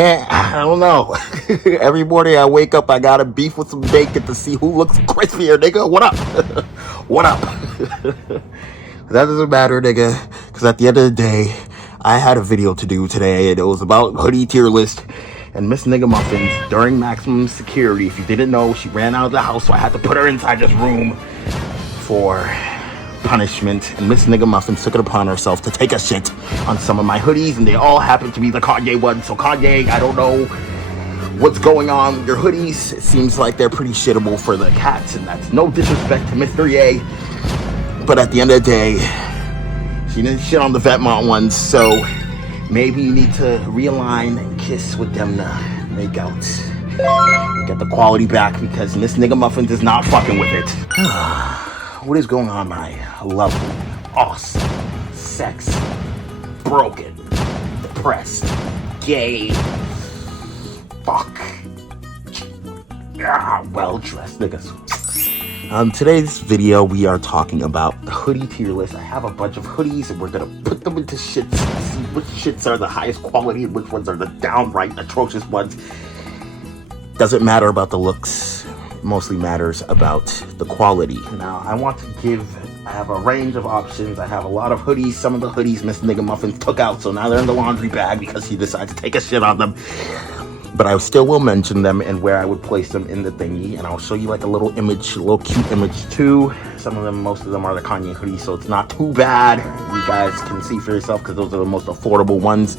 I don't know. Every morning I wake up, I gotta beef with some bacon to see who looks crispier, nigga. What up? What up? That doesn't matter, nigga, because at the end of the day, I had a video to do today, and it was about hoodie tier list. And Miss Nigga Muffins, during maximum security, if you didn't know, she ran out of the house, so I had to put her inside this room for punishment. And Miss Nigga Muffins took it upon herself to take a shit on some of my hoodies, and they all happen to be the Kanye ones. So Kanye, I don't know what's going on with your hoodies. It seems like they're pretty shittable for the cats, and that's no disrespect to Mr. Ye. But at the end of the day, she didn't shit on the Vetements ones, so maybe you need to realign and kiss with them to make out. Get the quality back, because Miss Nigga Muffins is not fucking with it. What is going on, my lovely, awesome, sexy, broken, depressed, gay, well-dressed niggas? Today's video, we are talking about the hoodie tier list. I have a bunch of hoodies, and we're gonna put them into shits and see which shits are the highest quality and which ones are the downright atrocious ones. Doesn't matter about the looks, mostly matters about the quality. Now, I have a range of options. I have a lot of hoodies. Some of the hoodies Miss Nigga Muffins took out, so now they're in the laundry bag because she decided to take a shit on them. But I still will mention them and where I would place them in the thingy. And I'll show you like a little cute image too. Most of them are the Kanye hoodies, so it's not too bad. You guys can see for yourself, because those are the most affordable ones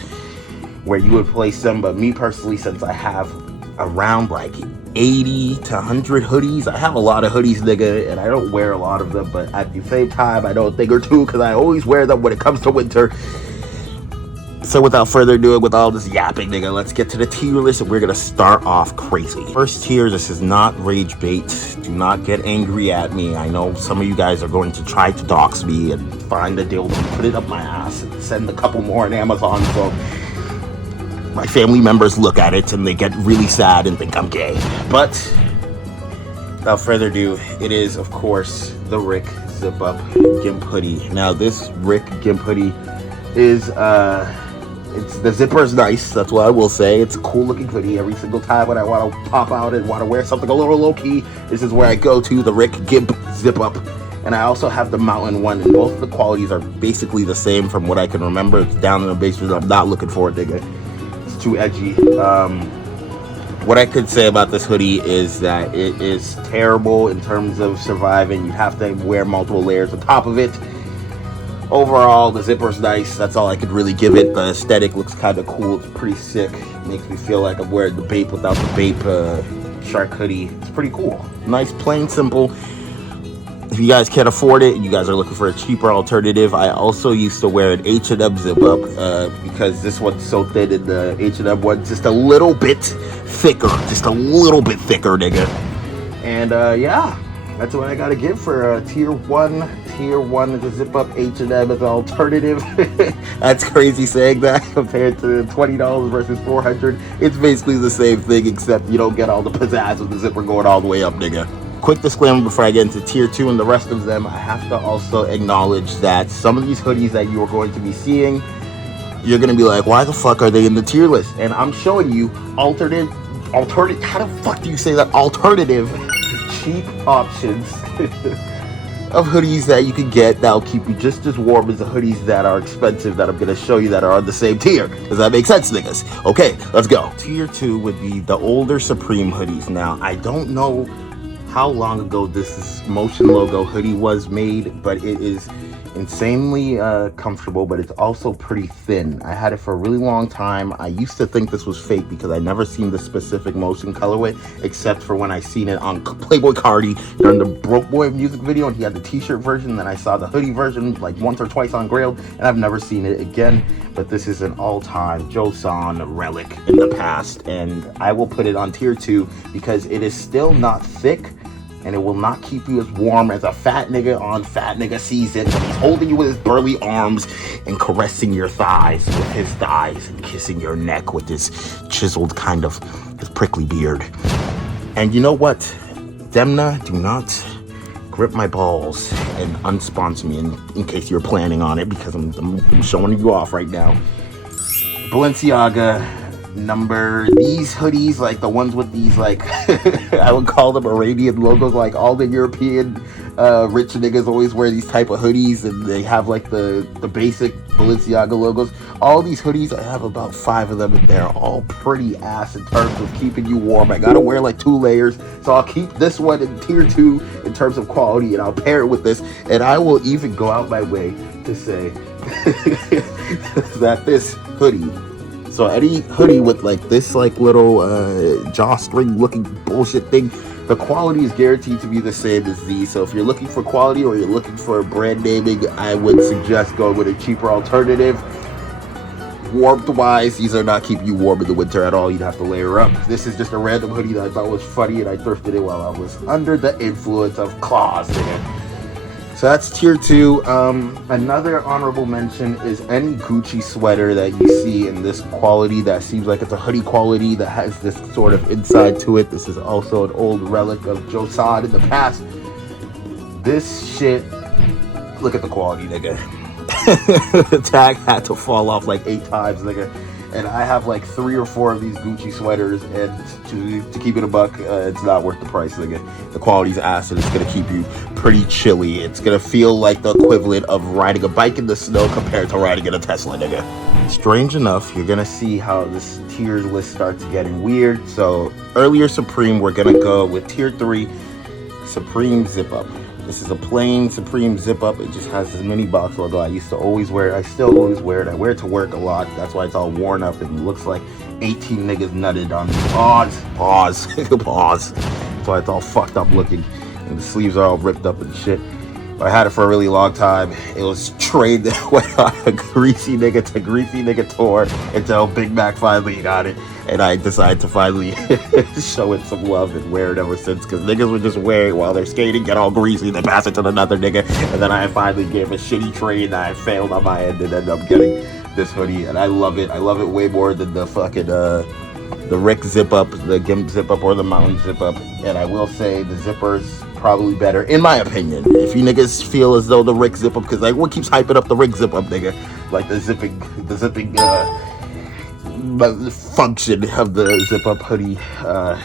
where you would place them. But me personally, since I have around like 80 to 100 hoodies, I have a lot of hoodies, nigga, and I don't wear a lot of them. But at the same time, I know a thing or two, because I always wear them when it comes to winter. So without further ado, with all this yapping, nigga, let's get to the tier list, and we're gonna start off crazy. First tier, this is not rage bait. Do not get angry at me. I know some of you guys are going to try to dox me and find a dildo and put it up my ass and send a couple more on Amazon, so my family members look at it and they get really sad and think I'm gay. But without further ado, it is, of course, the Rick Zip Up Gimp Hoodie. Now, this Rick Gimp Hoodie is, the zipper's nice, that's what I will say. It's a cool looking hoodie. Every single time when I want to pop out and want to wear something a little low key, this is where I go to, the Rick Gimp Zip Up. And I also have the mountain one, and both of the qualities are basically the same from what I can remember. It's down in the basement. I'm not looking for it, nigga. It's too edgy. What I could say about this hoodie is that it is terrible in terms of surviving. You have to wear multiple layers on top of it. Overall, the zipper's nice. That's all I could really give it. The aesthetic looks kind of cool. It's pretty sick. It makes me feel like I'm wearing the Bape without the Bape shark hoodie. It's pretty cool. Nice, plain, simple. If you guys can't afford it, you guys are looking for a cheaper alternative, I also used to wear an H&M zip-up because this one's so thin, and the H&M one's just a little bit thicker. Just a little bit thicker, nigga. And yeah, that's what I gotta give for tier one. Tier 1 the zip up H&M as an alternative. That's crazy saying that compared to $20 versus $400. It's basically the same thing, except you don't get all the pizzazz with the zipper going all the way up, nigga. Quick disclaimer before I get into tier 2 and the rest of them, I have to also acknowledge that some of these hoodies that you are going to be seeing, you're gonna be like, why the fuck are they in the tier list? And I'm showing you alternative, how the fuck do you say that? Alternative cheap options of hoodies that you can get that'll keep you just as warm as the hoodies that are expensive that I'm going to show you that are on the same tier. Does that make sense, niggas? Okay, let's go. Tier 2 would be the older Supreme hoodies. Now, I don't know how long ago this Motion logo hoodie was made, but it is insanely comfortable, but it's also pretty thin. I had it for a really long time. I used to think this was fake because I never seen the specific Motion colorway, except for when I seen it on Playboy Cardi during the Broke Boy music video, and he had the t-shirt version. Then I saw the hoodie version like once or twice on Grailed, and I've never seen it again. But this is an all-time Josan relic in the past, and I will put it on tier 2 because it is still not thick, and it will not keep you as warm as a fat nigga on fat nigga season. He's holding you with his burly arms and caressing your thighs with his thighs and kissing your neck with this chiseled kind of this prickly beard. And you know what? Demna, do not grip my balls and unsponsor me in case you're planning on it, because I'm showing you off right now. Balenciaga these hoodies, like the ones with these, like I would call them Arabian logos, like all the European rich niggas always wear these type of hoodies, and they have like the basic Balenciaga logos. All these hoodies, I have about 5 of them, and they're all pretty ass in terms of keeping you warm. I gotta wear like 2 layers, so I'll keep this one in tier 2 in terms of quality, and I'll pair it with this, and I will even go out my way to say that this hoodie, so any hoodie with like this like little jawstring looking bullshit thing, the quality is guaranteed to be the same as these. So if you're looking for quality or you're looking for brand naming, I would suggest going with a cheaper alternative. Warmth wise, these are not keeping you warm in the winter at all. You'd have to layer up. This is just a random hoodie that I thought was funny, and I thrifted it while I was under the influence of claws. So that's tier 2. Another honorable mention is any Gucci sweater that you see in this quality that seems like it's a hoodie quality that has this sort of inside to it. This is also an old relic of Johsan in the past. This shit, look at the quality, nigga. The tag had to fall off like 8 times, nigga. And I have like 3 or 4 of these Gucci sweaters, and to keep it a buck, it's not worth the price, nigga. The quality's ass, and it's gonna keep you pretty chilly. It's gonna feel like the equivalent of riding a bike in the snow compared to riding in a Tesla, nigga. Strange enough, you're gonna see how this tier list starts getting weird. So earlier Supreme, we're gonna go with tier 3, Supreme Zip Up. This is a plain Supreme zip up. It just has this mini box logo. I used to always wear it. I still always wear it. I wear it to work a lot. That's why it's all worn up and looks like 18 niggas nutted on pause. That's why it's all fucked up looking. And the sleeves are all ripped up and shit. I had it for a really long time. It was trained that went on a greasy nigga tour until Big Mac finally got it. And I decided to finally show it some love and wear it ever since. Because niggas would just wear it while they're skating, get all greasy, then pass it to another nigga. And then I finally gave a shitty train that I failed on my end and ended up getting this hoodie. And I love it. I love it way more than the fucking, the Rick zip up, the Gimp zip up, or the Mountain zip up. And I will say the zipper's probably better, in my opinion. If you niggas feel as though the Rick zip up, because like what keeps hyping up the Rick zip up, nigga? Like the zipping function of the zip up hoodie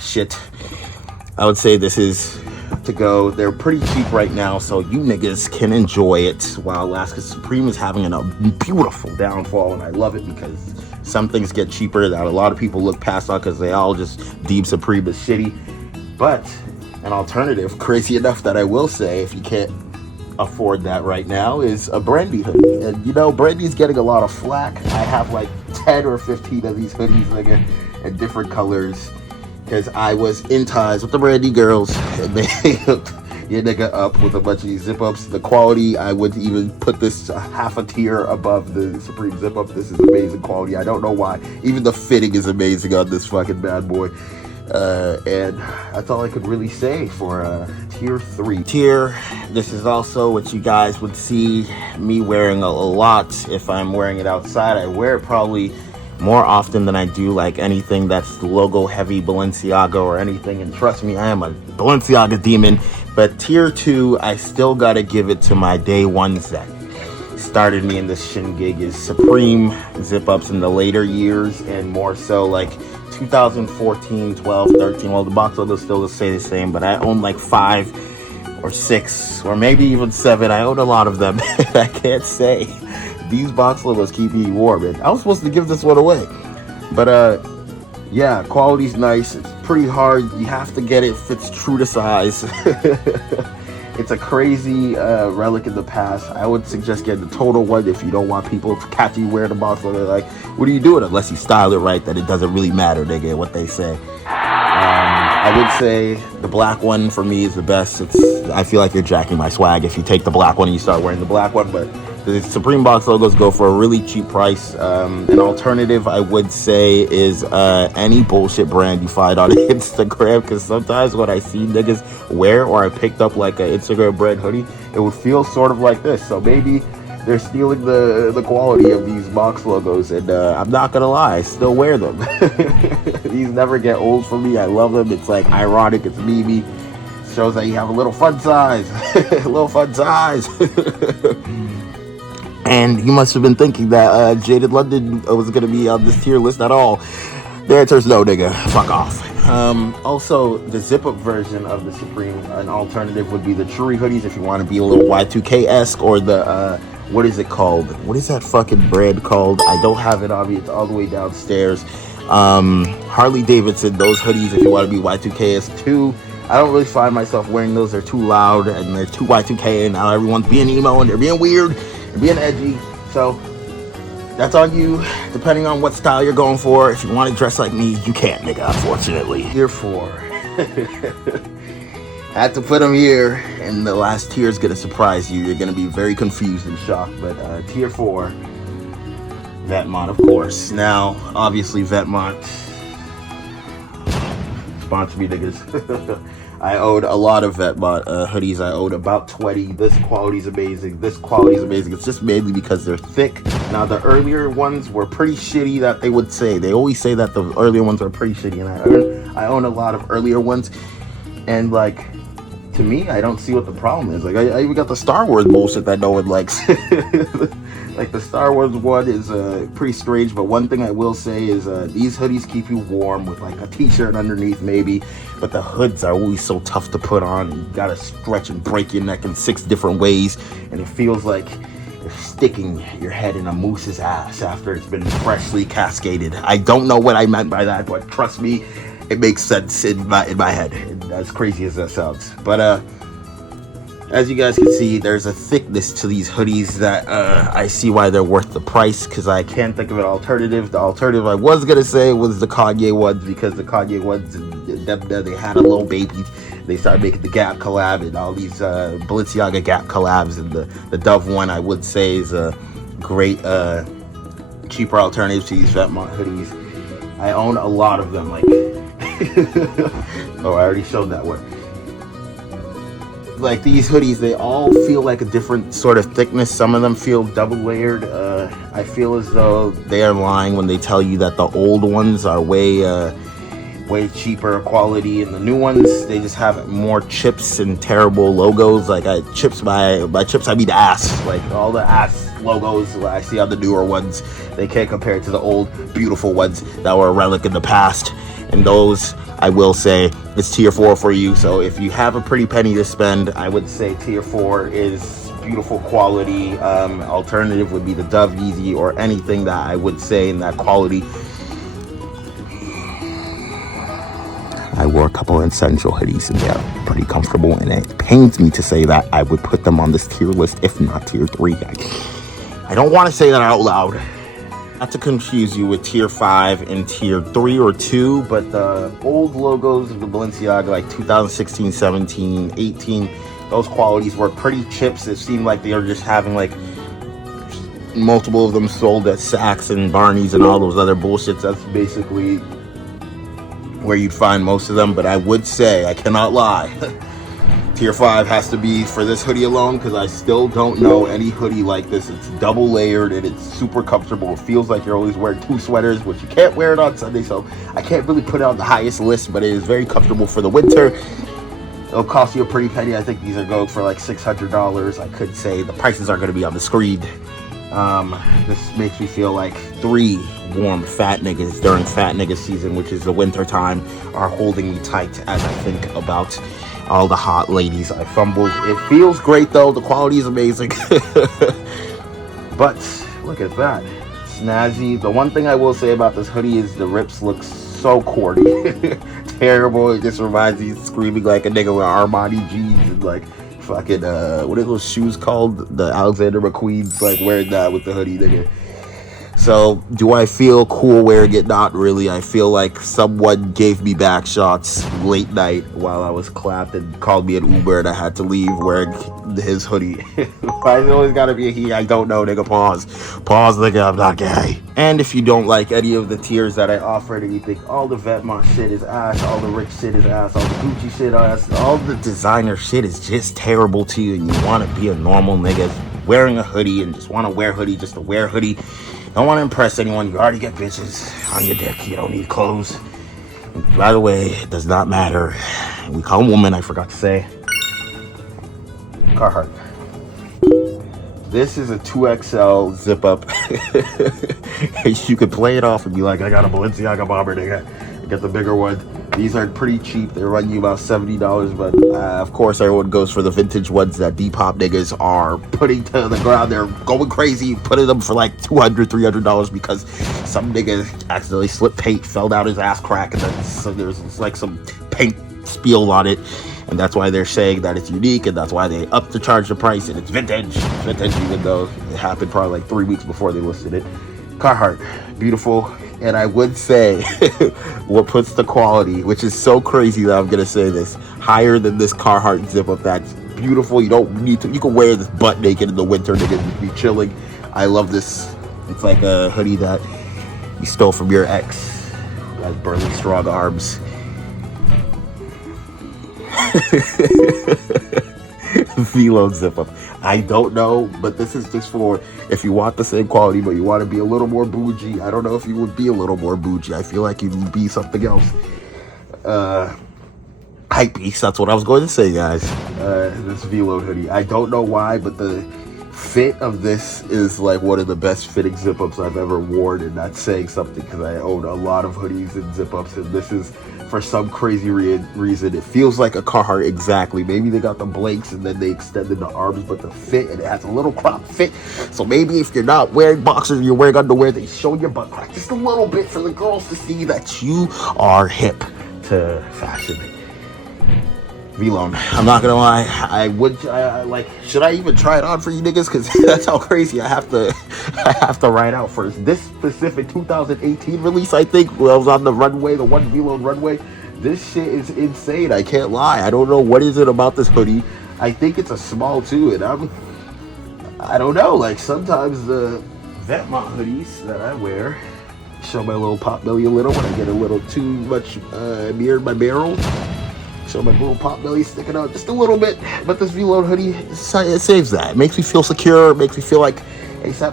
shit. I would say this is to go. They're pretty cheap right now, so you niggas can enjoy it while Alaska Supreme is having a beautiful downfall, and I love it because some things get cheaper that a lot of people look past on because they all just deem Supreme as shitty. But an alternative, crazy enough that I will say, if you can't afford that right now, is a Brandy hoodie. And you know, Brandy's getting a lot of flack. I have like 10 or 15 of these hoodies, nigga, in different colors, because I was in ties with the Brandy girls, and they hooked your nigga up with a bunch of these zip ups. The quality, I would even put this half a tier above the Supreme zip up. This is amazing quality. I don't know why. Even the fitting is amazing on this fucking bad boy. And that's all I could really say for tier 3. This is also what you guys would see me wearing a lot if I'm wearing it outside. I wear it probably more often than I do like anything that's logo heavy Balenciaga or anything, and trust me, I am a Balenciaga demon. But tier 2, I still gotta give it to my day ones that started me in this shindig, is Supreme zip ups in the later years, and more so like 2014, 12, 13. Well, the box logo still stay the same, but I own like 5 or 6 or maybe even 7. I own a lot of them. I can't say. These box logos keep me warm, and I was supposed to give this one away, but yeah, quality's nice. It's pretty hard. You have to get it. Fits true to size. It's a crazy relic in the past. I would suggest getting the total one if you don't want people to catch you wearing the box logo. Like, what are you doing? Unless you style it right, then it doesn't really matter, nigga, what they say. I would say the black one for me is the best. I feel like you're jacking my swag if you take the black one and you start wearing the black one, but the Supreme box logos go for a really cheap price. An alternative, I would say, is any bullshit brand you find on Instagram, because sometimes when I see niggas wear, or I picked up like an Instagram brand hoodie, it would feel sort of like this. So maybe they're stealing the quality of these box logos, and I'm not gonna lie, I still wear them. These never get old for me. I love them. It's like ironic, it's memey. shows that you have a little fun size. A little fun size. And you must have been thinking that Jaded London was going to be on this tier list at all. The answer is no, nigga. Fuck off. Also, the zip-up version of the Supreme, an alternative would be the Truri hoodies if you want to be a little Y2K-esque, or the, what is it called? What is that fucking brand called? I don't have it on me. It's all the way downstairs. Harley Davidson, those hoodies if you want to be Y2K-esque too. I don't really find myself wearing those. They're too loud and they're too Y2K, and now everyone's being emo and they're being weird and being edgy. So that's on you, depending on what style you're going for. If you want to dress like me, you can't, nigga, unfortunately. Tier 4. Had to put them here, and the last tier is going to surprise you. You're going to be very confused and shocked, but tier 4, Vetements, of course. Now, obviously, Vetements sponsor me, niggas. I owed a lot of Vetements hoodies. I owed about 20. This quality's amazing. This quality's amazing. It's just mainly because they're thick. Now, the earlier ones were pretty shitty, that they would say. They always say that the earlier ones are pretty shitty, and I own a lot of earlier ones. And, like, to me, I don't see what the problem is. Like, I even got the Star Wars bullshit that no one likes. Like, the Star Wars one is pretty strange, but one thing I will say is these hoodies keep you warm with, like, a t-shirt underneath, maybe. But the hoods are always so tough to put on, and you gotta stretch and break your neck in 6 different ways, and it feels like you're sticking your head in a moose's ass after it's been freshly cascaded. I don't know what I meant by that, but trust me, it makes sense in my head, as crazy as that sounds. But as you guys can see, there's a thickness to these hoodies that I see why they're worth the price, because I can't think of an alternative. The alternative I was gonna say was the Kanye ones, because the Kanye ones, they had a little baby. They started making the Gap collab and all these Balenciaga Gap collabs, and the Dove one I would say is a great cheaper alternative to these Vetements hoodies. I own a lot of them, like oh, I already showed that one. Like, these hoodies, they all feel like a different sort of thickness. Some of them feel double layered. I feel as though they are lying when they tell you that the old ones are way cheaper quality, and the new ones, they just have more chips and terrible logos. Like, chips, by chips I mean ass. Like, all the ass logos I see on the newer ones, they can't compare to the old beautiful ones that were a relic in the past. And those, I will say, it's tier 4 for you. So if you have a pretty penny to spend, I would say tier 4 is beautiful quality. Alternative would be the Dove Yeezy, or anything that I would say in that quality. I wore a couple of Essential hoodies, and they're pretty comfortable, and it pains me to say that I would put them on this tier list, if not tier 3. I don't want to say that out loud. Not to confuse you with tier 5 and tier 3 or 2, but the old logos of the Balenciaga, like 2016, 17, 18, those qualities were pretty chips. It seemed like they were just having, like, multiple of them sold at Saks and Barney's and all those other bullshits. That's basically where you'd find most of them. But I would say, I cannot lie, tier 5 has to be for this hoodie alone, because I still don't know any hoodie like this. It's double layered and it's super comfortable. It feels like you're always wearing 2 sweaters, which you can't wear it on Sunday, so I can't really put it on the highest list, but it is very comfortable for the winter. It'll cost you a pretty penny. I think these are going for like $600. I could say the prices are going to be on the screen. This makes me feel like 3 warm fat niggas during fat nigga season, which is the winter time, are holding me tight as I think about all the hot ladies I fumbled. It feels great though. The quality is amazing. But look at that. Snazzy. The one thing I will say about this hoodie is the rips look so corny. Terrible. It just reminds me of screaming like a nigga with Armani jeans and like fucking what are those shoes called? The Alexander McQueen's, like wearing that with the hoodie, nigga. So, do I feel cool wearing it? Not really. I feel like someone gave me back shots late night while I was clapped and called me an Uber, and I had to leave wearing his hoodie. Why is it always gotta be a he? I don't know, nigga. Pause. Pause, nigga. I'm not gay. And if you don't like any of the tiers that I offered and you think all the Vetements shit is ass, all the rich shit is ass, all the Gucci shit ass, all the designer shit is just terrible to you, and you want to be a normal nigga wearing a hoodie and just want to wear hoodie just to wear hoodie, don't want to impress anyone, you already get bitches on your dick, you don't need clothes, By the way, it does not matter. We call them women, I forgot to say. Carhartt. This is a 2XL zip up. You could play it off and be like, I got a Balenciaga bomber, nigga. I got the bigger one. These are pretty cheap. They run you about $70, but of course everyone goes for the vintage ones that Depop niggas are putting to the ground. They're going crazy, putting them for like $200, $300 because some nigga accidentally slipped paint, fell down his ass crack, and then so there's like some paint spill on it. And that's why they're saying that it's unique, and that's why they upped the charge the price, and it's vintage, even though it happened probably like 3 weeks before they listed it. Carhartt, beautiful. And I would say what puts the quality, which is so crazy that I'm gonna say this, higher than this Carhartt zip up. That's beautiful. You don't need to, you can wear this butt naked in the winter, nigga, just be chilling. I love this. It's like a hoodie that you stole from your ex. Has burly strong arms. Velo zip up. I don't know, but this is just for if you want the same quality but you want to be a little more bougie. I don't know if you would be a little more bougie. I feel like you'd be something else. Hype beast, that's what I was going to say, guys. This Velo hoodie. I don't know why, but the fit of this is like one of the best fitting zip ups I've ever worn, and that's saying something because I own a lot of hoodies and zip ups, and this is for some crazy reason it feels like a Carhartt exactly. Maybe they got the blanks and then they extended the arms, but the fit, and it has a little crop fit, so maybe if you're not wearing boxers and you're wearing underwear, they show your butt crack just a little bit for the girls to see that you are hip to fashion. Velo. I'm not gonna lie, I like, should I even try it on for you niggas? Because that's how crazy I have to ride out first. This specific 2018 release, I think, when I was on the runway, the one Velo runway, this shit is insane. I can't lie. I don't know what is it about this hoodie. I think it's a small too, and I don't know, like sometimes the Vetements hoodies that I wear show my little pot belly a little when I get a little too much near my barrel. So my little pot belly sticking out just a little bit, but this Velo hoodie, it saves that. It makes me feel secure. It makes me feel like ASAP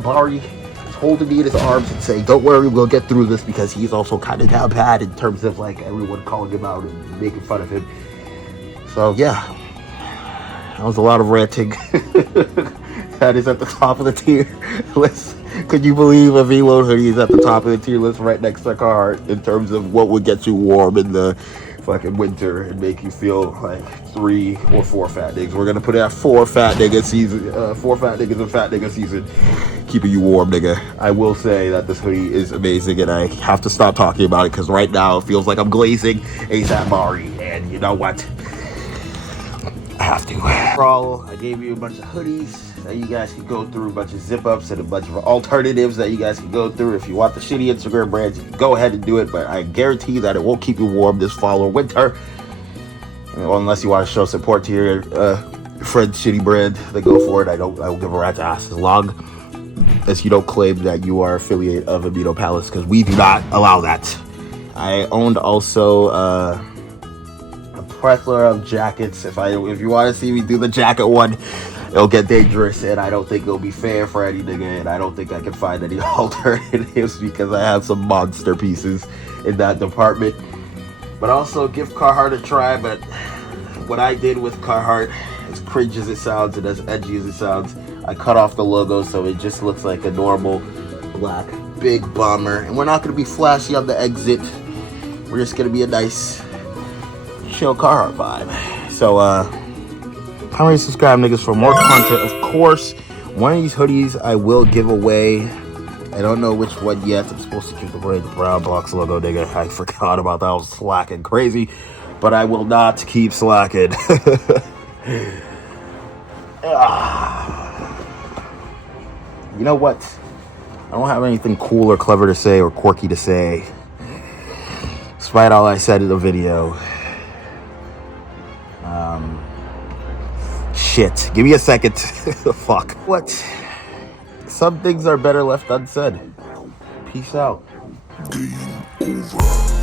is holding me in his arms and saying, don't worry, we'll get through this, because he's also kind of down bad in terms of like everyone calling him out and making fun of him. So yeah, that was a lot of ranting. That is at the top of the tier list. Could you believe a Velo hoodie is at the top of the tier list right next to Carhartt in terms of what would get you warm in the fucking winter and make you feel like 3 or 4 fat niggas? We're gonna put it at 4 fat nigga season, 4 fat niggas and fat nigga season, keeping you warm, nigga. I will say that this hoodie is amazing, and I have to stop talking about it because right now it feels like I'm glazing ASAP Bari, and you know what? I have to. Overall, I gave you a bunch of hoodies that you guys can go through, a bunch of zip ups and a bunch of alternatives that you guys can go through. If you want the shitty Instagram brands, you can go ahead and do it, but I guarantee that it won't keep you warm this fall or winter. Well, unless you want to show support to your friend's shitty brand, then go for it. I don't give a rat's ass as long as you don't claim that you are affiliate of aminopalace, because we do not allow that. I owned also a plethora of jackets. If you want to see me do the jacket one, it'll get dangerous, and I don't think it'll be fair for any nigga, and I don't think I can find any alternatives because I have some monster pieces in that department. But also give Carhartt a try. But what I did with Carhartt, as cringe as it sounds and as edgy as it sounds, I cut off the logo so it just looks like a normal black big bomber, and we're not going to be flashy on the exit. We're just going to be a nice chill Carhartt vibe. So how many subscribe niggas for more content? Of course, one of these hoodies I will give away. I don't know which one yet. I'm supposed to give away the brown box logo, nigga. I forgot about that. I was slacking crazy, but I will not keep slacking. You know what? I don't have anything cool or clever to say or quirky to say, despite all I said in the video. Shit. Give me a second. Fuck. What? Some things are better left unsaid. Peace out. Game over.